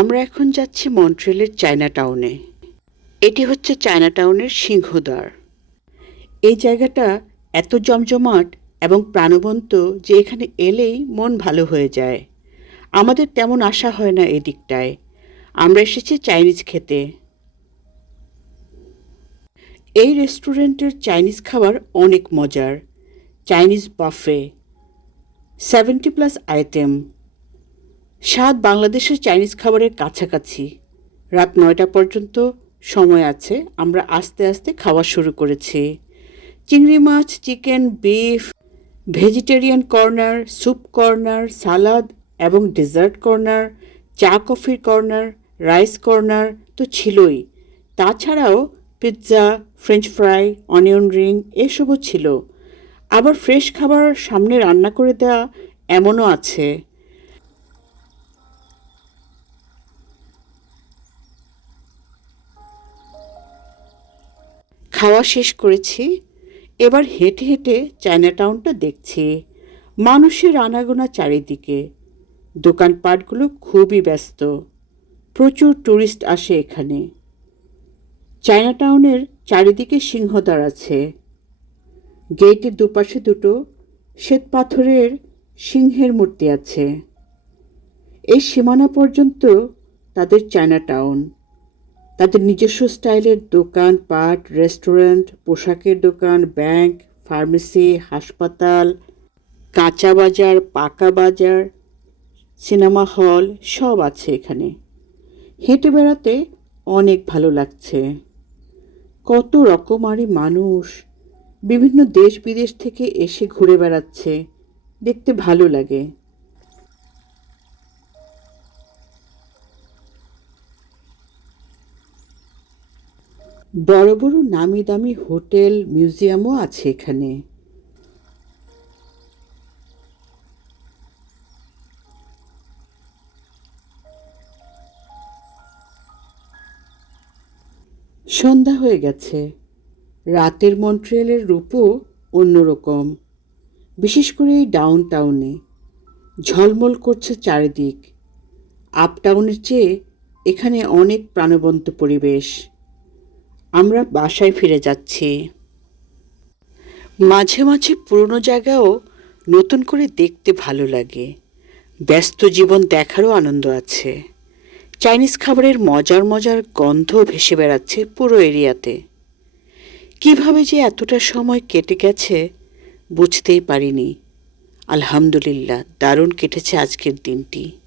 আমরা এখন যাচ্ছি মন্ট্রিলের চায়না টাউনে। এটি হচ্ছে চায়না টাউনের সিংহদ্বার। এই জায়গাটা এত জমজমাট এবং প্রাণবন্ত যে এখানে এলেই মন ভালো হয়ে যায়। আমাদের তেমন আশা হয় না এই দিকটায়। আমরা এসেছি চাইনিজ খেতে। এই রেস্টুরেন্টের চাইনিজ খাবার অনেক মজার। Chinese বাফে, 70+ item. স্বাদ বাংলাদেশের চাইনিজ খাবারের কাছাকাছি। রাত 9টা পর্যন্ত সময় আছে। আমরা আস্তে আস্তে খাওয়া শুরু করেছি। চিংড়ি মাছ, chicken, beef, vegetarian corner, soup corner, salad এবং ডেজার্ট কর্নার, চা কফির কর্নার, রাইস কর্নার তো ছিলই। তাছাড়াও pizza, French fry, onion ring এসবও ছিল। আবার ফ্রেশ খাবার সামনে রান্না করে দেওয়া এমনও আছে। খাওয়া শেষ করেছি। এবার হেঁটে হেঁটে চায়না টাউনটা দেখছি। মানুষের আনাগোনা চারিদিকে। দোকানপাটগুলো খুবই ব্যস্ত। প্রচুর ট্যুরিস্ট আসে এখানে। চায়না টাউনের চারিদিকে সিংহদ্বার আছে। গেটের দুপাশে দুটো শ্বেতপাথরের সিংহের মূর্তি আছে। এই সীমানা পর্যন্ত তাদের চায়না টাউন। তাদের নিজস্ব স্টাইলের দোকানপাট, রেস্টুরেন্ট, পোশাকের দোকান, ব্যাংক, ফার্মেসি, হাসপাতাল, কাঁচা বাজার, পাকা বাজার, সিনেমা হল সব আছে এখানে। হেঁটে বেড়াতে অনেক ভালো লাগছে। কত রকমারি মানুষ বিভিন্ন দেশ বিদেশ থেকে এসে ঘুরে বেড়াচ্ছে। দেখতে ভালো লাগে। বড় বড় নামি দামি হোটেল, মিউজিয়ামও আছে এখানে। সন্ধ্যা হয়ে গেছে। রাতের মন্ট্রিয়েলের রূপও অন্যরকম। বিশেষ করে এই ডাউন টাউনে ঝলমল করছে চারিদিক। আপ টাউনের চেয়ে এখানে অনেক প্রাণবন্ত পরিবেশ। আমরা বাসায় ফিরে যাচ্ছি। মাঝে মাঝে পুরনো জায়গাও নতুন করে দেখতে ভালো লাগে। ব্যস্ত জীবন দেখারও আনন্দ আছে। চাইনিজ খাবারের মজার মজার গন্ধ ভেসে বেড়াচ্ছে পুরো এরিয়াতে। কিভাবে যে এতটা সময় কেটে গেছে বুঝতেই পারিনি। আলহামদুলিল্লাহ, দারুণ কেটেছে আজকের দিনটি।